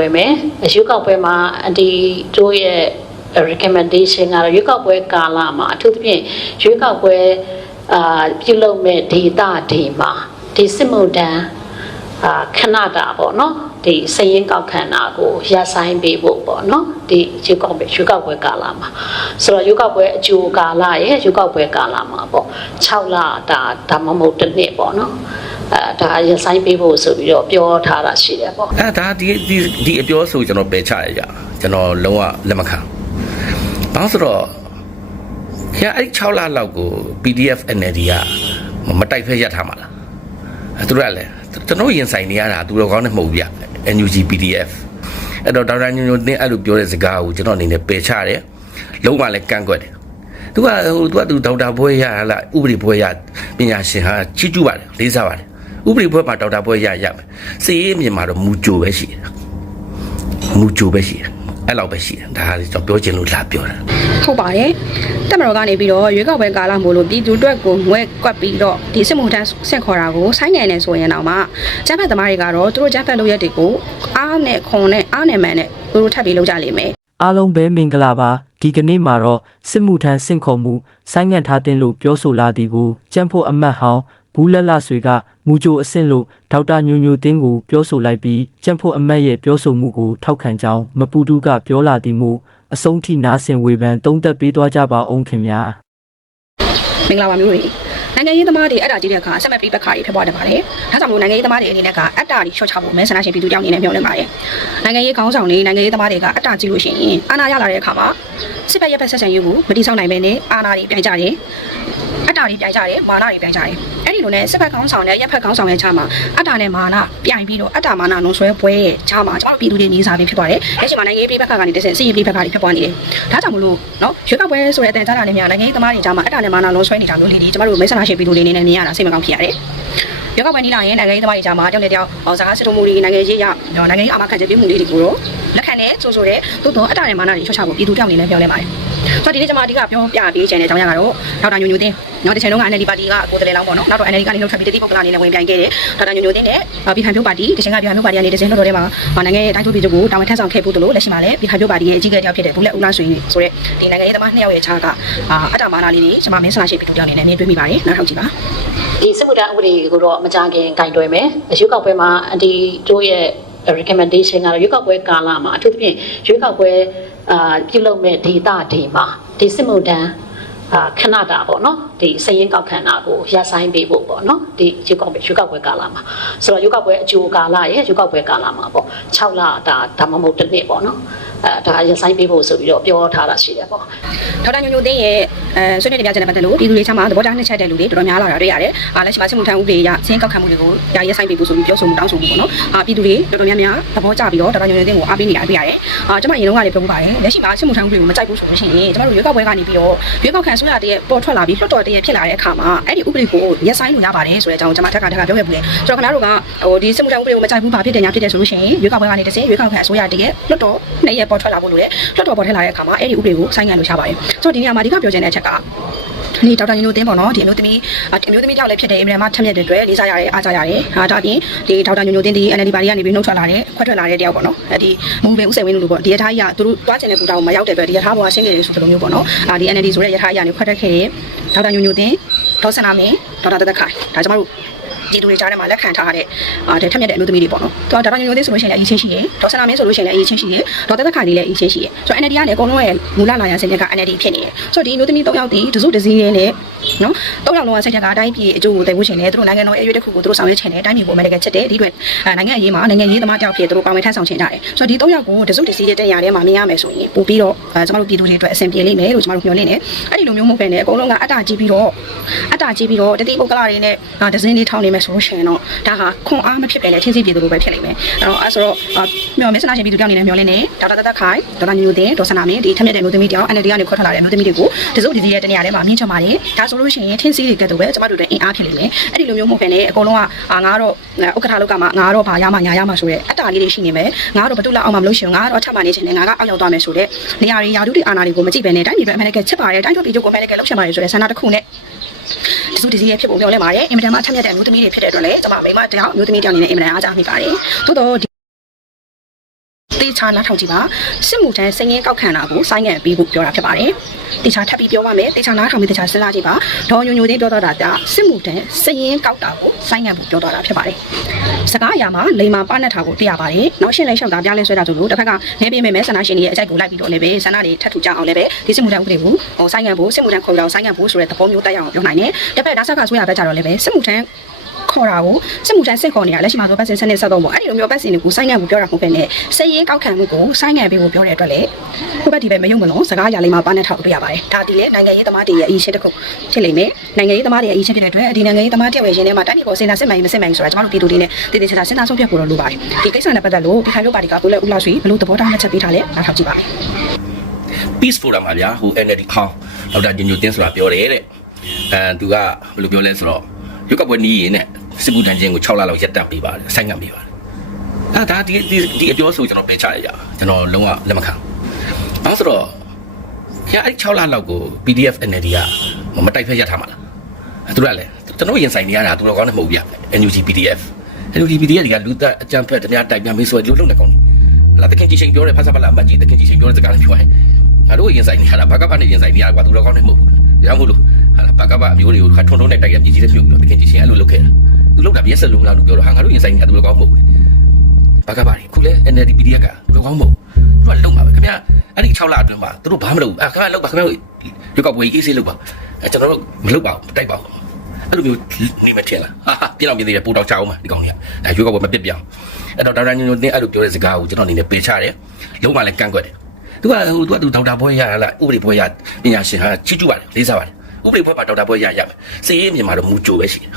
ပဲမယ်ရွေးကောက်ပွဲမှာအဒီတို့ရဲ့ recommendation ကတော့ရွေးကောက်ပွဲကာလမှာအထူးသဖြင့်ရွေးကောက်ပွဲအာပြုလုပ်မဲ့ဒေတာတွေမှာဒီစစ်မှုတန်းအာခဏတာပေါ့နော်ဒီစည်ရင်ကောက်ခံတာကိုရပ်ဆိုင်ပေးဖို့ပေါ့နော်ဒီရွေးကောက်ပွဲရွေးကောက်ပွဲကာလမှာဆိုတော့ရွေးကောက်ပွဲအကျိုးကာလရဲ့ရွေးကောက်ပွဲကာလမှာပေါ့6လတာဒါမှမဟုတ်တစ်နှစ်ပေါ့နော် အဲဒါရပ်ဆိုင်ပေးဖို့ဆိုပြီးတော့ပြောထားတာရှိတယ်ပေါ့အဲဒါဒီဒီဒီအပြောဆိုကျွန်တော်ပယ်ချရကြကျွန်တော်လုံးဝလက်မခံဘာလို့ဆိုတော့ခင်ဗျအဲ့6လလောက်ကို PDF NLD ကမတိုက်ဖက်ရက်ထားမှာလားအဲသူတို့ကလည်းကျွန်တော်ရင်ဆိုင်နေရတာသူတို့ကောင်းနေမဟုတ်ဘူးဗျ NUG PDF အဲ့တော့ဒေါက်တာညိုညိုတင်းအဲ့လိုပြောတဲ့စကားကိုကျွန်တော်အနေနဲ့ပယ်ချတယ်လုံးဝလည်းကန့်ကွက်တယ်သူကဟိုသူကသူဒေါက်တာဘွဲရဟလားဥပဒေဘွဲရပညာရှင်ဟာချီးကျူးပါတယ်လေးစားပါတယ် ဥပဒေဘွဲမှာဒေါက်တာဘွဲရရမယ်စီရေးမြင်မှာတော့မူကြိုပဲရှိတယ်မူကြိုပဲရှိတယ်အဲ့လောက်ပဲရှိတယ်ဒါကကျွန်တော်ပြောချင်လို့လာပြောတာဟုတ်ပါတယ်တက်မတော်ကနေပြီးတော့ရွေးကောက်ပွဲကာလမို့လို့ပြည်သူအတွက်ကိုငွဲကွက်ပြီးတော့ဒီစစ်မှုထမ်းဆင့်ခေါ်တာကိုဆိုင်းငံနေဆိုရင်တော့မှဂျက်ဖက်သမားတွေကတော့သူတို့ဂျက်ဖက်လုပ်ရက်တွေကိုအားနဲ့ခွန်နဲ့အားနဲ့မှန်နဲ့သူတို့ထပ်ပြီးလုပ်ကြလိမ့်မယ်အားလုံးပဲမင်္ဂလာပါဒီကနေ့မှာတော့စစ်မှုထမ်းစင့်ခေါ်မှုဆိုင်းငံ့ထားတဲ့လို့ပြောဆိုလာသည်ကိုကျန်းဖို့အမတ်ဟောင်း ဘူးလက်လဆွေကမူကြိုအဆင့်လို့ဒေါက်တာညိုညိုတင်းကိုပြောဆိုလိုက်ပြီးကျန်းဖို့အမတ်ရဲ့ပြောဆိုမှုကိုထောက်ခံကြောင်းမပူတူးကပြောလာသည်မို့အဆုံးထိနားဆင်ဝေဖန်တုံးသက်ပေးသွားကြပါအောင်ခင်ဗျာမင်္ဂလာပါမျိုးတွေနိုင်ငံရေးသမားတွေအဲ့ဒါကြီးတဲ့အခါဆက်မဲ့ပြီးပက္ခတွေဖြစ်ပေါ်တတ်ပါတယ်ဒါကြောင့်မလို့နိုင်ငံရေးသမားတွေအနေနဲ့ကအတ္တတွေချော့ချဖို့မဲဆန္ဒရှင်ပြည်သူကြောင့်အနေနဲ့မျှော်လင့်ပါတယ်နိုင်ငံရေးခေါင်းဆောင်တွေနိုင်ငံရေးသမားတွေကအတ္တကြီးလို့ရှိရင်အာဏာရလာတဲ့အခါမှာစစ်ဘက်ရက်ဘက်ဆက်ဆံရေးကိုမတိဆောက်နိုင်ပဲနဲ့အာဏာတွေပြန်ကြတယ် အတ္တတွေပြန်ကြတယ်မာနတွေပြန်ကြတယ်အဲ့ဒီလိုနဲ့စစ်ဘက်ခေါင်းဆောင်နဲ့ရက်ဘက်ခေါင်းဆောင်ရဲ့ခြားမှာအတ္တနဲ့မာနပြိုင်ပြီးတော့အတ္တမာနလုံးဆွဲပွဲရဲ့ခြားမှာကျွန်တော်တို့ပြည်သူတွေနေစားပြီးဖြစ်သွားတယ်လက်ရှိမှာနိုင်ငံရေးပြည်ပခါကနေတစ်ဆင့်စစ်ရေးပြည်ပခါတွေဖြစ်ပေါ်နေတယ်ဒါကြောင့်မလို့နော်ရွေးကောက်ပွဲဆိုတဲ့အတန်ကြားတာနဲ့များနိုင်ငံရေးသမားတွေကြားမှာအတ္တနဲ့မာနလုံးဆွဲနေတာမျိုးလေးတွေကျွန်တော်တို့မဲဆန္ဒရှင်ပြည်သူတွေအနေနဲ့မြင်ရတာစိတ်မကောင်းဖြစ်ရတယ်ရွေးကောက်ပွဲနီးလာရင်နိုင်ငံရေးသမားတွေကြားမှာတယောက်နဲ့တယောက်ဟောစကားစစ်တုံးမှုတွေနိုင်ငံရေးရနော်နိုင်ငံရေးအာမခံချက်ပေးမှုလေးတွေကိုတော့လက်ခံနဲ့ဆိုဆိုတဲ့သို့တော့အတ္တနဲ့မာနတွေချော့ချဖို့ပြည်သူတယောက်အနေနဲ့ပြောလဲပါတယ်ဆိုတော့ဒီနေ့ကျွန်မအဓိကပြောပြပေးချင်တဲ့အကြောင်းအရာကတော့ဒေါက်တာညိုညိုတင်း နော်တစ်ချိန်လုံးက NLD ပါတီကကိုယ်တည်းလောင်းပေါ့နော်နောက်တော့ NLD ကနေလှုပ်ထွက်ပြီးတတိပုဂ္ဂလာအနေနဲ့ဝင်ပြိုင်ခဲ့တယ်ဒေါက်တာညိုညိုတင်းနဲ့ပြည်ခိုင်ဖြိုးပါတီတစ်ချိန်ကပြည်ခိုင်ဖြိုးပါတီကနေတစ်ချိန်လှုပ်တော့တဲ့မှာနိုင်ငံရေးတိုင်းထုတ်ပြည်ချုပ်ကိုတာဝန်ထမ်းဆောင်ခဲ့ဖို့တလို့လက်ရှိမှာလည်းပြည်ခိုင်ဖြိုးပါတီရဲ့အကြီးအကဲတယောက်ဖြစ်တဲ့ဘူးလက်ဦးလားဆိုရင်ဆိုတဲ့ဒီနိုင်ငံရေးသမားနှစ်ယောက်ရဲ့ခြားကအတ္တမာနလေးတွေကျွန်မမင်းဆန္ဒရှိပြည်သူတယောက်အနေနဲ့မြင်တွေ့မိပါတယ်နောက်ထောက်ကြည့်ပါဒီစစ်မှုထမ်းဥပဒေကိုတော့မကြခင်ကင်တွယ်မယ်ရွေးကောက်ပွဲမှာအဒီတို့ရဲ့ recommendation ကတော့ရွေးကောက်ပွဲကာလမှာအထူးသဖြင့်ရွေးကောက်ပွဲအာပြုလုပ်မဲ့ဒေတာတွေမှာဒီစစ်မှုထမ်း အာခဏတာပေါ့နော်ဒီစည်ရင်ကောက်ခံတာကိုရပ်ဆိုင်ပေးဖို့ပေါ့နော်ဒီရွေးကောက်ပွဲရွေးကောက်ပွဲကာလမှာဆိုတော့ရွေးကောက်ပွဲအကျိုးကာလရဲ့ရွေးကောက်ပွဲကာလမှာပေါ့6လတာဒါမှမဟုတ်တစ်နှစ်ပေါ့နော် အဲဒါရပ်ဆိုင်ပေးဖို့ဆိုပြီးတော့ပြောထားတာရှိတယ်ပေါ့ဒေါက်တာညိုညိုသိန်းရဲ့အဲဆွေးနွေးတင်ပြချက်နဲ့ပတ်သက်လို့ပြည်သူတွေချမ်းမှာသဘောထားနှစ်ချက်တဲ့လူတွေတော်တော်များလာတာတွေ့ရတယ်။အားလက်ရှိမှာစစ်မှုထမ်းဥပဒေအရစင်းကောက်ခံမှုတွေကိုယာရဲဆိုင်ပေးဖို့ဆိုပြီးပြောဆိုမှုတောင်းဆိုမှုပေါ့နော်။အာပြည်သူတွေတော်တော်များများသဘောကျပြီးတော့ဒေါက်တာညိုညိုသိန်းကိုအားပေးနေတာတွေ့ရတယ်။အာကျွန်မအရင်တုန်းကလည်းပြောမှုပါတယ်။လက်ရှိမှာစစ်မှုထမ်းဥပဒေကိုမကြိုက်ဘူးဆိုလို့ရှိရင်ကျွန်တော်တို့ရွေးကောက်ပွဲကနေပြီးတော့ရွေးကောက်ခံဆိုရတဲ့ပေါ်ထွက်လာပြီးလွှတ်တော်တည်းဖြစ်လာတဲ့အခါမှာအဲ့ဒီဥပဒေကိုရက်ဆိုင်လို့ရပါတယ်ဆိုတဲ့အကြောင်းကျွန်မထပ်ခါထပ်ခါပြောခဲ့ဘူးလေ။ဆိုတော့ခင်ဗျားတို့ကဟိုဒီစစ်မှုထမ်းဥပဒေကိုမကြိုက်ဘူးဘာဖြစ်တယ်ညာဖြစ်တယ်ဆိုလို့ရှိရင်ရွေးကောက်ပွဲကနေတစ်စင်းရွေးကောက်ခံဆိုရတဲ့လွှတ်တော်နှစ်ရက်ပေါ်ထွက်လာဖို့လို့လေလွှတ်တော်ပေါ်ထွက်လာတဲ့အခါမှာအဲ့ဒီဥပဒေကိုဆိုင်းငံ့လို့ရပါတယ်။ဆိုတော့ဒီနေရာမှာအဓိကပြောချင်တဲ့အချက်ကဒီဒေါက်တာညိုညိုတင်းပေါ့နော်ဒီအမျိုးသမီးအမျိုးသမီးကြောင့်လည်းဖြစ်တယ်အင်မတန်မှထက်မြက်တဲ့အတွက်လေးစားရတယ်အားကြရတယ်ဟာဒါပြင်ဒီဒေါက်တာညိုညိုတင်းဒီ NLD ပါတီကနေပြီးနှုတ်ထွက်လာတဲ့ခွက်ထွက်လာတဲ့တယောက်ပေါ့နော်အဲဒီမုံပင်ဦးစိန်ဝင်းတို့ပေါ့ဒီရထားကြီးကသူတို့တွားချင်တဲ့ပူတာကိုမရောက်တဲ့အတွက်ဒီရထားပေါ်ကဆင်းနေတယ်ဆိုတဲ့လိုမျိုးပေါ့နော်အာဒီ NLD ဆိုတဲ့ရထားကြီးကနေခွက်ထွက်ခဲ့တဲ့ဒေါက်တာညိုညိုတင်းဒေါက်ဆနာမင်းဒေါက်တာတသက်ခိုင်ဒါကျမတို့ ဒီလူတွေကြားထဲမှာလက်ခံထားတဲ့အာတဲ့ထက်မြက်တဲ့အမျိုးသမီးတွေပေါ့နော်သူကဒေါက်တာညိုညိုတင်းဆိုလို့ရှိရင်လည်းအရေးချင်းရှိတယ်ဒေါက်ဆနာမင်းဆိုလို့ရှိရင်လည်းအရေးချင်းရှိတယ်ဒေါက်တာသက်ခိုင်လေးလည်းအရေးချင်းရှိတယ်ဆိုတော့ NLD ကလည်းအကုန်လုံးရဲ့မူလလာရစင်မြက်က NLD ဖြစ်နေတယ်ဆိုတော့ဒီအမျိုးသမီး၃ယောက်တည်းတစုတစည်းရဲ့နဲ့ နော်တောက်ရောက်လုံးကစိတ်ချက်ကအတိုင်းပြည်အကျိုးကိုတည်ဖို့ရှင်လေသူတို့နိုင်ငံတော်ရဲ့အရွေးတစ်ခုကိုသူတို့ဆောင်ရွက်ချင်တယ်အတိုင်းပြည်ကိုအမေရိကန်ချစ်တယ်ဒီအတွက်အဲနိုင်ငံရေးမှာနိုင်ငံရေးသမားတယောက်ဖြစ်သူတို့ပါဝင်ထမ်းဆောင်ချင်ကြတယ်ဆိုတော့ဒီတောက်ရောက်ကိုတစုတစည်းရဲ့တဲ့နေရာထဲမှာမြင်ရမယ်ဆိုရင်ပို့ပြီးတော့အဲကျွန်တော်တို့ပြည်သူတွေအတွက်အဆင်ပြေလိမ့်မယ်လို့ကျွန်တော်တို့မျှော်လင့်တယ်အဲ့ဒီလိုမျိုးမဟုတ်ပဲနဲ့အကုန်လုံးကအတ္တကြီးပြီးတော့အတ္တကြီးပြီးတော့တတိပုဂ္ဂလတွေနဲ့ဒဇင်းလေးထောင်းနေမယ်ဆိုလို့ရှိရင်တော့ဒါဟာခွန်အားမဖြစ်ပဲနဲ့ချင်းစီပြည်သူလိုပဲဖြစ်လိမ့်မယ်အဲ့တော့အဲဆိုတော့မျှော်မစ္စနာရှင်ပြည်သူတယောက်အနေနဲ့မျှော်လင့်တယ်ဒေါက်တာတသက်ခိုင်ဒေါက်တာညိုတင်ဒေါ်စနာမင်းဒီထက်မြက်တဲ့မျိုးသမီးတယောက် NLD ကနေခွတ်ထွက်လာတဲ့မျိုးသမီးတွေကိုတစုတစည်းရဲ့တနေရာထဲမှာမြင့်ချပါတယ်ဒါဆိုလို့ရှိရင်ထင်းစီတွေကတူပဲကျမတို့တို့အင်အားဖြစ်လိမ့်မယ်အဲ့ဒီလိုမျိုးမဟုတ်ဘဲနဲ့အကုန်လုံးကအာငါတော့ဥက္ကဋ္ဌလောက်ကမှငါတော့ဘာရမှညာရမှဆိုတဲ့အတ္တလေးတွေရှိနေမယ်ငါတော့ဘတုလောက်အောင်မှမလို့ရှိရင်ငါတော့အထက်မှနေချင်တယ်ငါကအောက်ရောက်သွားမယ်ဆိုတဲ့နေရာတွေယာတုတွေအာဏာတွေကိုမကြည့်ဘဲနဲ့တိုင်းပြည်အတွက်အမေရိကန်ချစ်ပါတယ်တိုင်းထုတ်ပြည်ချုပ်ကိုအမေရိကန်လှုပ်ရှင်ပါတယ်ဆိုတဲ့ဆန္ဒတစ်ခုနဲ့တစုတစည်းရဲ့ဖြစ်ပုံပြောလဲပါတယ်အင်မတန်မှအထက်မြတ်တဲ့အမျိုးသမီးတွေဖြစ်တဲ့အတွက်လည်းကျမမိမတယောက်အမျိုးသမီးတယောက်အနေနဲ့အင်မတန်အားကြမိပါတယ်သို့တော့ဒီတေ ချာနားထောင်ကြည့်ပါစစ်မှုထမ်းစည်ရင်းကောက်ခံတာကိုဆိုင်းငံ့ပေးဖို့ပြောတာဖြစ်ပါတယ်တေချာထပ်ပြီးပြောပါမယ်တေချာနားထောင်ပြီးတေချာစဉ်းစားကြည့်ပါဒေါ်ညိုညိုသေးပြောတော့တာကစစ်မှုထမ်းစည်ရင်းကောက်တာကိုဆိုင်းငံ့ဖို့ပြောတော့တာဖြစ်ပါတယ်စကားအရာမှာလိန်မာပနတ်တာကိုသိရပါတယ်နောက်ရှင်းလဲလျှောက်တာပြလဲဆွဲတာဆိုလို့တစ်ဖက်ကနေပြင်းမဲ့မဲဆန္ဒရှင်တွေရဲ့အကြိုက်ကိုလိုက်ပြီးတော့လည်းပဲဆန္ဒတွေထပ်ထူကြအောင်လည်းပဲဒီစစ်မှုထမ်းဥပဒေကိုဟိုဆိုင်းငံ့ဖို့စစ်မှုထမ်းခေါ်တော့ဆိုင်းငံ့ဖို့ဆိုတဲ့သဘောမျိုးတက်ရအောင်ပြောနိုင်တယ်တစ်ဖက်ဒါဆက်ကဆွဲရပဲကြတော့လည်းပဲစစ်မှုထမ်း ခေါ်တာကိုစစ်မှုထမ်းစစ်ခေါ်နေတာလက်ရှိမှာဆိုပတ်စင်စနစ်ဆက်တော့ပေါ့အဲ့ဒီလိုမျိုးပတ်စင်တွေကိုဆိုင်းငံ့ဖို့ပြောတာမဟုတ်ဘဲနဲ့စည်ရင်ကောက်ခံမှုကိုဆိုင်းငံ့ပေးဖို့ပြောတဲ့အတွက်လေခုဘက်ဒီပဲမယုံမလုံးစကားအရာလေးမှာပါနေထောက်တွေ့ရပါတယ်ဒါဒီလေနိုင်ငံရေးသမားတွေရဲ့အရေးရှင်းတစ်ခုဖြစ်လိမ့်မယ်နိုင်ငံရေးသမားတွေရဲ့အရေးရှင်းဖြစ်တဲ့အတွက်ဒီနိုင်ငံရေးသမားတယောက်ရဲ့ရင်းထဲမှာတိုင်းပြည်ပေါ်စဉ်းစားစစ်မှန်ရေးမစစ်မှန်ရေးဆိုတာကျွန်တော်တို့ပြည်သူတွေနဲ့တည်တည်ချာချာစဉ်းစားဆုံးဖြတ်ဖို့တော့လိုပါတယ်ဒီကိစ္စနဲ့ပတ်သက်လို့ဒီခိုင်လို့ပါတီကကိုလည်းဦးလာဆွေဘလို့သဘောထားမှတ်ချက်ပေးထားလဲနားထောင်ကြည့်ပါမယ် peace forum ပါဗျာဟို energy ခေါင်းဒေါက်တာညညတင်းဆိုတာပြောတယ်တဲ့အဲသူကဘယ်လိုပြောလဲဆိုတော့ရုပ်ကပွဲနီးရင်နဲ့ စစ်မှုထမ်းခြင်းကို6လလောက်ရပ်တန့်ပေးပါတယ်ဆိုင်းငံ့ပေးပါတယ်အဲဒါဒီဒီဒီအပြောဆိုကျွန်တော်ပယ်ချရရကျွန်တော်လုံးဝလက်မခံဘာလို့ဆိုတော့ခင်ဗျာအဲ့6လလောက်ကို PDF NLD ကမတိုက်ဖက်ရထားမှာလားအဲသူကလည်းကျွန်တော်ရင်ဆိုင်နေရတာသူတော်ကောင်းနဲ့မဟုတ်ဘူးဗျ NUG PDF NUG PDF တွေကလူသက်အကြံဖက်တများတိုက်ပြန်ပြီးဆိုရုပ်လုံးနဲ့ကောင်းတယ်လာတခင်ကြီးချင်းပြောတယ်ဖတ်စာပလာအမကြီးတခင်ကြီးချင်းပြောတဲ့စကားလည်းပြောတယ်ငါတို့ရင်ဆိုင်နေရတာဘာကဘာနဲ့ရင်ဆိုင်နေရတာကွာသူတော်ကောင်းနဲ့မဟုတ်ဘူးဒါကြောင့်မို့လို့ဟာဘာကဘာအမျိုးတွေကိုခါထုံထုံနဲ့တိုက်ရပြည်ကြီးတဲ့မြို့လို့တခင်ကြီးချင်းအဲ့လိုလုပ်ခဲ့တာ သူလုပ်တာပြည့်စက်လုံးလားလို့ပြောတော့ဟာငါတို့ရင်ဆိုင်နေရသူတော်ကောင်းမဟုတ်ဘူးဘာကဘာတွေခုလဲ NLD PDF ကသူတော်ကောင်းမဟုတ်သူကလုံပါပဲခင်ဗျာအဲ့ဒီ6လအတွင်းမှာသူတို့ဘာမလုပ်ဘူးအခါလောက်ပါခင်ဗျာရုပ်ကပွဲကြီးအေးဆေးလုပ်ပါအဲကျွန်တော်တို့မလုပ်ပါဘူးတိုက်ပါဘူးအဲ့လိုမျိုးနေမထင်လားဟာဟာပြင်းအောင်ပြင်းသေးတယ်ပိုတော့ချအောင်ပါဒီကောင်ကြီးကဒါရွေးကောက်ပွဲမပြစ်ပြောင်းအဲ့တော့ဒေါက်တာညညတင်းအဲ့လိုပြောတဲ့စကားကိုကျွန်တော်အနေနဲ့ပယ်ချတယ်လုံးဝလည်းကန့်ကွက်တယ်သူကဟိုသူကသူဒေါက်တာဘွဲရရလားဥပဒေဘွဲရပညာရှင်ဟာချီးကျူးပါတယ်လေးစားပါတယ်ဥပဒေဘွဲမှာဒေါက်တာဘွဲရရမယ်စီရေးမြန်မာတော့မူကြိုပဲရှိတယ်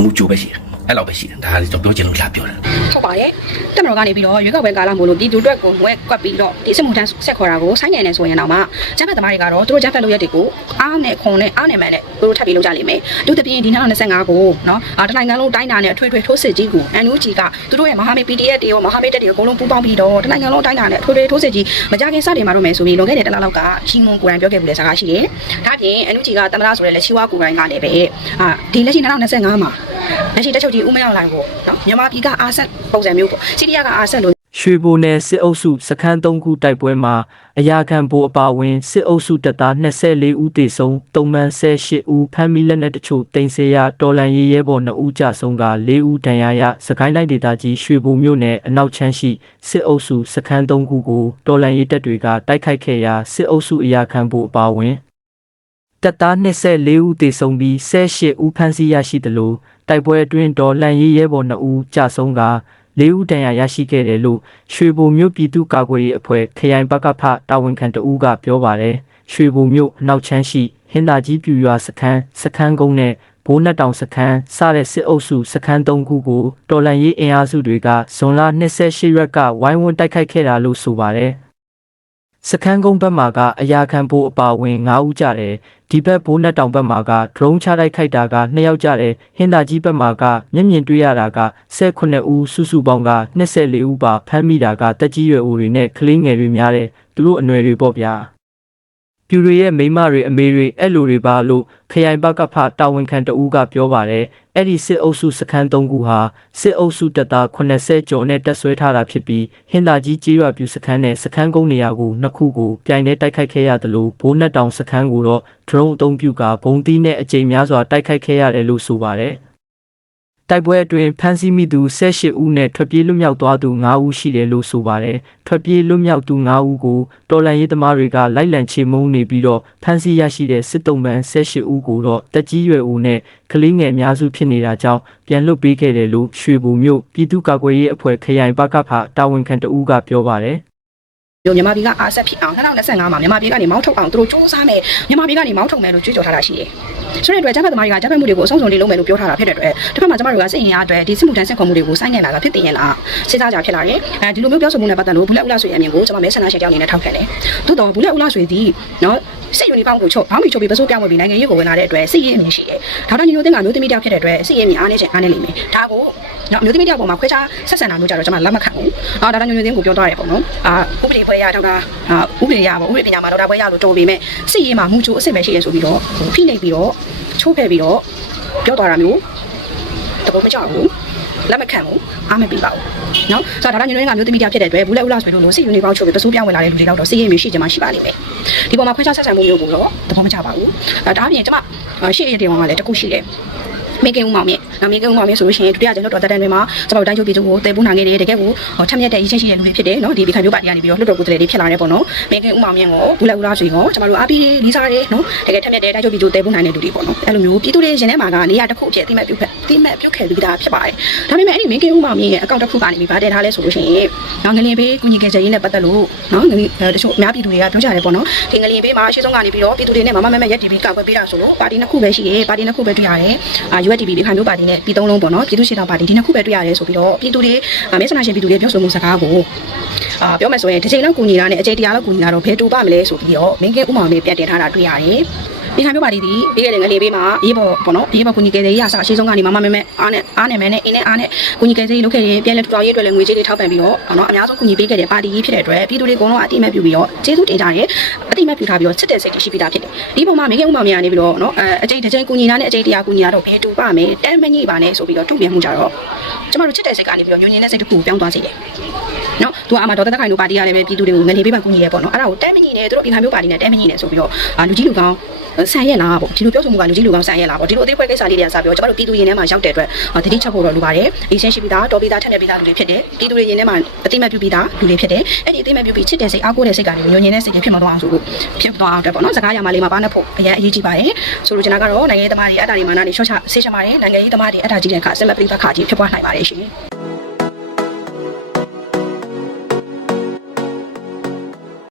မူကြိုပဲရှိတယ် အဲ့လောက်ပဲရှိတယ်ဒါကကျွန်တော်ပြောချင်လို့လာပြောတာဟုတ်ပါတယ်တက်မတော်ကနေပြီးတော့ရွေးကောက်ပွဲကာလမို့လို့ပြည်သူအတွက်ကိုဝဲကွက်ပြီးတော့ဒီစစ်မှုထမ်းဆက်ခေါ်တာကိုဆိုင်းငံ့နေဆိုရင်တော့မှဂျက်ဖက်သမားတွေကတော့သူတို့ဂျက်ဖက်လုပ်ရက်တွေကိုအားနဲ့ခွန်နဲ့အားနဲ့မှန်နဲ့သူတို့ထပ်ပြီးလုပ်ကြလိမ့်မယ်အထူးသဖြင့်ဒီ2025ကိုနော်အာတနိုင်ငံလုံးတိုင်းတာနဲ့အထွေထွေထိုးစစ်ကြီးကို NUG ကသူတို့ရဲ့မဟာမိတ် PDF တွေရောမဟာမိတ်တက်တွေရောအကုန်လုံးပူးပေါင်းပြီးတော့တနိုင်ငံလုံးတိုင်းတာနဲ့အထွေထွေထိုးစစ်ကြီးမကြခင်စတင်မှာတော့မယ်ဆိုပြီးလွန်ခဲ့တဲ့တစ်လလောက်ကချီမွန်ကိုယ်တိုင်ပြောခဲ့မှုလည်းစကားရှိတယ်ဒါပြင် NUG ကတမလားဆိုတဲ့လက်ရှိဝါကိုယ်တိုင်ကလည်းပဲအာဒီလက်ရှိ2025မှာ လက်ရှိတက်ချုပ်ကြီးဦးမရောက်လာကိုနော်မြန်မာပြည်ကအာဆက်ပုံစံမျိုးပေါ့စီးရီးယားကအာဆက်လို့ရွှေဘိုနယ်စစ်အုပ်စုစခန်း3ခုတိုက်ပွဲမှာအရာခံဘိုးအပါအဝင်စစ်အုပ်စုတပ်သား24ဦးသေဆုံးတုံမှန်18ဦးဖမ်းမိလက်နက်တချို့တင်ဆေးရတော်လန်ရေးရဲဘော်2ဦးကြဆုံးက4ဦးဒဏ်ရာရစကိုင်းတိုင်းဒေသကြီးရွှေဘိုမြို့နယ်အနောက်ချမ်းရှိစစ်အုပ်စုစခန်း3ခုကိုတော်လန်ရေးတပ်တွေကတိုက်ခိုက်ခဲ့ရာစစ်အုပ်စုအရာခံဘိုးအပါအဝင်တပ်သား24ဦးသေဆုံးပြီး18ဦးဖမ်းဆီးရရှိတယ်လို့ တိုက်ပွဲအတွင်းတော်လန်ရေးရဲဘော်2ဦးကြဆုံးကလေးဦးတန်ရာရရှိခဲ့တယ်လို့ရွှေဘုံမြို့ပြည်သူ့ကာကွယ်ရေးအဖွဲ့ခရိုင်ပကဖတာဝန်ခံတဦးကပြောပါတယ်ရွှေဘုံမြို့အနောက်ချမ်းရှိဟင်္သာကြီးပြူရွာစခန်းစခန်းကုန်းနဲ့ဘိုးနှက်တောင်စခန်းစတဲ့စစ်အုပ်စုစခန်း၃ခုကိုတော်လန်ရေးအင်အားစုတွေကဇွန်လ28ရက်ကဝိုင်းဝန်းတိုက်ခိုက်ခဲ့တာလို့ဆိုပါတယ်စခန်းကုန်းဘက်မှာကအရာခံဖို့အပါအဝင်9ဦးကြတယ် ဒီဘက်ဘိုးနှက်တောင်ဘက်မှာက drone ချတိုက်ခိုက်တာက2ယောက်ကြတယ်ဟင်္သာကြီးဘက်မှာကမျက်မြင်တွေ့ရတာက18ဦးစုစုပေါင်းက24ဦးပါဖမ်းမိတာကတက်ကြီးရွယ်အိုတွေနဲ့ကလေးငယ်တွေများတယ်သူတို့အနွယ်တွေပေါ့ဗျာပြူတွေရဲ့မိန်းမတွေအမေတွေအဲ့လိုတွေပါလို့ခရိုင်ဘကဖတာဝန်ခံတဦးကပြောပါတယ် အဲ့ဒီစစ်အုပ်စုစခန်း၃ခုဟာစစ်အုပ်စုတပ်သား80ကျော်နဲ့တပ်ဆွဲထားတာဖြစ်ပြီးဟင်္သာကြီးကြေးရွာပြူစခန်းနဲ့စခန်းကုန်းနေရာကိုနှစ်ခုကိုပြိုင်တည်းတိုက်ခိုက်ခဲ့ရတယ်လို့ဘိုးနှက်တောင်စခန်းကိုတော့ drone အသုံးပြုကဘုံသီးနဲ့အကြိမ်များစွာတိုက်ခိုက်ခဲ့ရတယ်လို့ဆိုပါတယ် တိုက်ပွဲအတွင်းဖမ်းဆီးမိသူ18ဦးနဲ့ထွက်ပြေးလွတ်မြောက်သွားသူ9ဦးရှိတယ်လို့ဆိုပါတယ်။ထွက်ပြေးလွတ်မြောက်သူ9ဦးကိုတော်လန်ရေးသမားတွေကလိုက်လံချေမှုန်းနေပြီးတော့ဖမ်းဆီးရရှိတဲ့စစ်တုံးပန်း18ဦးကိုတော့တက်ကြီးရွယ်ဦးနဲ့ကလေးငယ်အများစုဖြစ်နေတာကြောင့်ပြန်လွတ်ပေးခဲ့တယ်လို့ရွှေဘူမြို့ပြည်သူ့ကာကွယ်ရေးအဖွဲ့ခရိုင်ပကဖတာဝန်ခံတဦးကပြောပါတယ်။ ပြောမြန်မာပြည်ကအာဆက်ဖြစ်အောင်2025မှာမြန်မာပြည်ကနေမောင်းထုတ်အောင်သူတို့စူးစမ်းမယ်မြန်မာပြည်ကနေမောင်းထုတ်မယ်လို့ကြွေးကြော်ထားတာရှိတယ်။ဆိုတဲ့အတွက်ဂျပန်သမားတွေကဂျပန်မှုတွေကိုအဆုံးစုံလေးလုံးမယ်လို့ပြောထားတာဖြစ်တဲ့အတွက်တစ်ဖက်မှာကျမတို့ကစစ်ရင်အားအတွက်ဒီစစ်မှုထမ်းစစ်ခေါ်မှုတွေကိုစိုင်းငံ့လာတာဖြစ်တင်ရင်လားစဉ်းစားကြဖြစ်လာတယ်။အဲဒီလိုမျိုးပြောဆိုမှုနဲ့ပတ်သက်လို့ဘူးလက်ဦးလာဆွေရဲ့အမြင်ကိုကျွန်မမဲဆန္ဒရှင်တယောက်အနေနဲ့ထောက်ခံတယ်။သို့တော့ဘူးလက်ဦးလာဆွေဒီနော်စစ်ယူနီဖောင်းကိုချုပ်ဘောင်းမီချုပ်ပြီးပစိုးပြောင်းဝင်ပြီးနိုင်ငံရေးကိုဝင်လာတဲ့အတွက်စစ်ရေးအမြင်ရှိတယ်။ဒေါက်တာညိုညိုတင်ကမျိုးသမီးတယောက်ဖြစ်တဲ့အတွက်စစ်ရေးအမြင်အားနေခြင်းအားနေလိမ့်မယ်။ဒါကိုနော်မျိုးသမီးတယောက်ပေါ်မှာခွဲခြားဆက်ဆံတာမျိုးကြတော့ကျွန်မလက်မခံဘူး။အော်ဒေါက်တာညိုညိုတင်ကိုပြောသွားတယ်ပေါ့နော်။အာဥပဒေဖွဲ့ရဒေါက်တာအာဥပဒေရပေါ့ဥပဒေပညာမှာဒေါက်တာဖွဲ့ရလို့တော်ပေမဲ့စစ်ရေးမှာမူချိုအစ်စ်ပဲရှိရဆိုပြီးတော့ဖိနှိပ်ပြီးတော့ချိုးဖဲ့ပြီးတော့ပြောသွားတာမျိုးတဘောမကြောက်ဘူးလက်မခံဘူးအားမပေးပါဘူးနော်ဆိုတော့ဒါကညွှန်ရင်းကမျိုးသမီးတရားဖြစ်တဲ့အတွက်ဘူးလက်ဦးလာဆိုပြီးလို့စစ်ယူနေပေါင်းချုပ်ပြီးပစိုးပြောင်းဝင်လာတဲ့လူတွေတော့စီးရင်မျိုးရှိကြမှာရှိပါလိမ့်မယ်ဒီပေါ်မှာခွဲခြားဆက်ဆံမှုမျိုးကိုတော့သဘောမကျပါဘူးအဲဒါအပြင်ကျမရှေ့ရတဲ့ကောင်ကလည်းတခုရှိတယ်မေကင်ဦးမောင်မြင့်။ နော်မေကင်ဦးမောင်မြင့်ဆိုလို့ရှိရင်ဒုတိယကျတော့တော်တန်တွေမှာကျွန်တော်တို့တိုင်းချုပ်ပြည်သူကိုတည်ဖို့နိုင်ခဲ့တယ်တကယ်ကိုထက်မြက်တဲ့ရည်ချင်းရှိတဲ့လူတွေဖြစ်တယ်နော်ဒီဒီခံမျိုးပါတီကနေပြီးတော့လွတ်တော်ကိုယ်တည်းတွေဖြစ်လာတယ်ပေါ့နော်။မေကင်ဦးမောင်မြင့်ကိုဘူးလက်ဦးလားဆိုရင်ကိုကျွန်တော်တို့အားပြီးလေးစားတယ်နော်တကယ်ထက်မြက်တဲ့တိုင်းချုပ်ပြည်သူတည်ဖို့နိုင်တဲ့လူတွေပေါ့နော်။အဲ့လိုမျိုးပြည်သူတွေရှင်ထဲမှာကနေရာတစ်ခုအဖြစ်အတိမတ်ပြုတ်အတိမတ်ပြုတ်ခဲ့ပြီးသားဖြစ်ပါတယ်။ဒါပေမဲ့အဲ့ဒီမေကင်ဦးမောင်မြင့်ရဲ့အကောင့်တစ်ခုကနေပြီးဗာတင်ထားလဲဆိုလို့ရှိရင်နော်ငလျင်ပေးကုညီကယ်ချက်ရင်းနဲ့ပတ်သက်လို့နော်ငလျင်တချို့အများပြည်သူတွေကပြောကြတယ်ပေါ့နော်။ဒီငလျင်ပေးမှာအရှိဆုံးကနေပြီးတော့ပြည်သူတွေနဲ့မမမမရက်တီဗီကောက်ွယ်ပေးတာဆိုလို့ပါတီနှစ်ခုပဲရှိတယ်ပါတီနှစ်ခုပဲတွေ့ရတယ်။အာ USDP ဒီခံမျိုးပါတီနဲ့ပြည်သုံးလုံးပေါ့နော်ပြည်သူ့ရှေ့တော်ပါတီဒီနှစ်ခုပဲတွေ့ရတယ်ဆိုပြီးတော့ပြည်သူတွေမဲဆန္ဒရှင်ပြည်သူတွေပြောဆိုမှုစကားကိုအာပြောမယ်ဆိုရင်တစ်ချိန်လောက်ကူညီတာနဲ့အကြိမ်တရားလောက်ကူညီတာတော့ဘယ်တူပါမလဲဆိုပြီးတော့မင်းကဲဥမောင်လေးပြန်တင်ထားတာတွေ့ရတယ်။ ဒီခံမျိုးပါတီဒီပြီးခဲ့တဲ့ငလေပေးမှာရေးပေါ်ပေါ့နော်ရေးပေါ်ကူညီကယ်ဆယ်ရေးရစအရှိဆုံးကနေမမမဲမဲအားနဲ့အားနဲ့မဲနဲ့အင်းနဲ့အားနဲ့ကူညီကယ်ဆယ်ရေးလုပ်ခဲ့ရင်ပြန်လဲထူထောင်ရေးအတွက်လည်းငွေကြေးတွေထောက်ပံ့ပြီးတော့ပေါ့နော်အများဆုံးကူညီပေးခဲ့တဲ့ပါတီကြီးဖြစ်တဲ့အတွက်ပြည်သူတွေအကုန်လုံးအတိအမှတ်ပြုပြီးတော့ကျေးဇူးတင်ကြတယ်အတိအမှတ်ပြုထားပြီးတော့စစ်တဲ့စိတ်ရှိပြီးသားဖြစ်တယ်ဒီပုံမှာမင်းကဲဥမောင်မြနေပြီးတော့နော်အဲအကြိမ်တစ်ကြိမ်ကူညီတာနဲ့အကြိမ်တရားကူညီတာတော့ဘယ်တူပါမယ်တမ်းမညိပါနဲ့ဆိုပြီးတော့ထုတ်ပြန်မှုကြတော့ကျမတို့ချစ်တဲ့စိတ်ကနေပြီးတော့ညဉ့်ညင်တဲ့စိတ်တစ်ခုကိုပြောင်းသွားစေတယ်နော်သူကအမှတော်တဲ့ခိုင်တို့ပါတီကလည်းပဲပြည်သူတွေကိုငနေပေးမှကူညီရဲပေါ့နော်အဲ့ဒါကိုတဲမညိနေသူတို့ပြည်ခိုင်မျိုးပါတီနဲ့တဲမညိနေဆိုပြီးတော့အာလူကြီးလူကောင်း ဆန်ရက်လားပေါ့ဒီလိုပြောဆိုမှုကလူကြီးလူကောင်းဆန်ရက်လားပေါ့ဒီလိုအသေးဖွဲကိစ္စလေးတွေကစပြီးတော့ကျမတို့ပြည်သူရင်ထဲမှာရောက်တဲ့အတွက်တတိချက်ဖို့တော့လိုပါတယ်အေးရှင်းရှိပြီးသားတော်ပြီးသားထက်မြက်ပြီးသားလူတွေဖြစ်တယ်ပြည်သူတွေရင်ထဲမှာအတိမတ်ပြုပြီးသားလူတွေဖြစ်တယ်အဲ့ဒီအတိမတ်ပြုပြီးချစ်တဲ့စိတ်အားကိုးတဲ့စိတ်ကနေညဉ့်ညင်တဲ့စိတ်တွေဖြစ်မသွားအောင်ဆိုလို့ဖြစ်သွားအောင်အတွက်ပေါ့နော်စကားရမှာလေးမှာပါနှက်ဖို့အရင်အရေးကြီးပါတယ်ဆိုလို့ကျွန်တော်ကတော့နိုင်ငံရေးသမားတွေအတ္တတွေမာနတွေရှော့ချဆေးချပါတယ်နိုင်ငံရေးသမားတွေအတ္တကြီးတဲ့အခါဆက်လက်ပြိပခါကြီးဖြစ်ပွားနိုင်ပါတယ်ရှင်